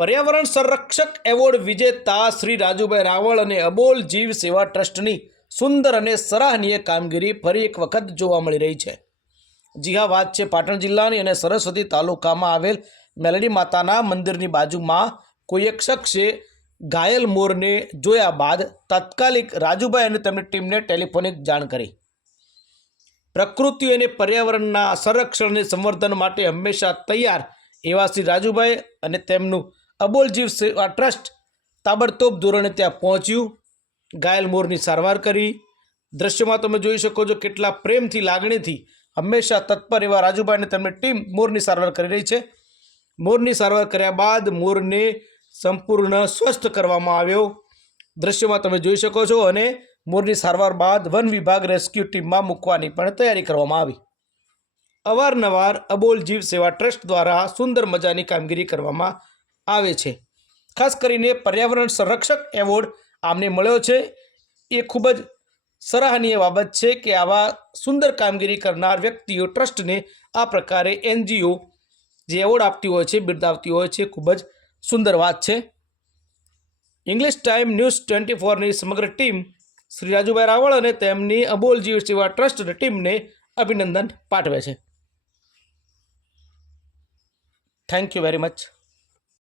પર્યાવરણ સંરક્ષક એવોર્ડ વિજેતા શ્રી રાજુભાઈ રાવળ અને અબોલ જીવ સેવા ટ્રસ્ટની સુંદર અને સરાહનીય કામગીરી ફરી એક વખત જોવા મળી રહી છે. જી હા, વાત છે પાટણ જિલ્લાની અને સરસ્વતી તાલુકામાં આવેલ મેલડી માતાના મંદિરની બાજુમાં કોઈ એક શખ્સે ઘાયલ મોરને જોયા બાદ તાત્કાલિક રાજુભાઈ અને તેમની ટીમને ટેલિફોનિક જાણ કરી. પ્રકૃતિ અને પર્યાવરણના સંરક્ષણ અને સંવર્ધન માટે હંમેશા તૈયાર એવા શ્રી રાજુભાઈ અને તેમનું અબોલ જીવ સેવા ટ્રસ્ટ તાબડતોબ ધોરણે ત્યાં પહોંચ્યું. ઘાયલ મોરની સારવાર કરી. દ્રશ્યમાં તમે જોઈ શકો છો કેટલા પ્રેમથી, લાગણીથી, હંમેશા તત્પર એવા રાજુભાઈને તેમની ટીમ મોરની સારવાર કરી રહી છે. મોરની સારવાર કર્યા બાદ મોરને સંપૂર્ણ સ્વસ્થ કરવામાં આવ્યો. દ્રશ્યમાં તમે જોઈ શકો છો અને મોરની સારવાર બાદ વન વિભાગ રેસ્ક્યુ ટીમમાં મૂકવાની પણ તૈયારી કરવામાં આવી. અવારનવાર અબોલ જીવ સેવા ટ્રસ્ટ દ્વારા સુંદર મજાની કામગીરી કરવામાં આવે છે. ખાસ કરીને પર્યાવરણ સંરક્ષક એવોર્ડ આમને મળ્યો છે. એ ખૂબ જ સરાહનીય બાબત છે કે આવા સુંદર કામગીરી કરનાર વ્યક્તિઓ ટ્રસ્ટને આ પ્રકારે એનજીઓ જે એવોર્ડ આપતી હોય છે બિરદાવતી હોય છે, ખૂબ જ સુંદર વાત છે. ઇંગ્લિશ ટાઈમ ન્યૂઝ ટ્વેન્ટી ફોરની સમગ્ર ટીમ શ્રી રાજુભાઈ રાવળ અને તેમની અબોલ જીવ સેવા ટ્રસ્ટ ટીમને અભિનંદન પાઠવે છે. Thank you very much.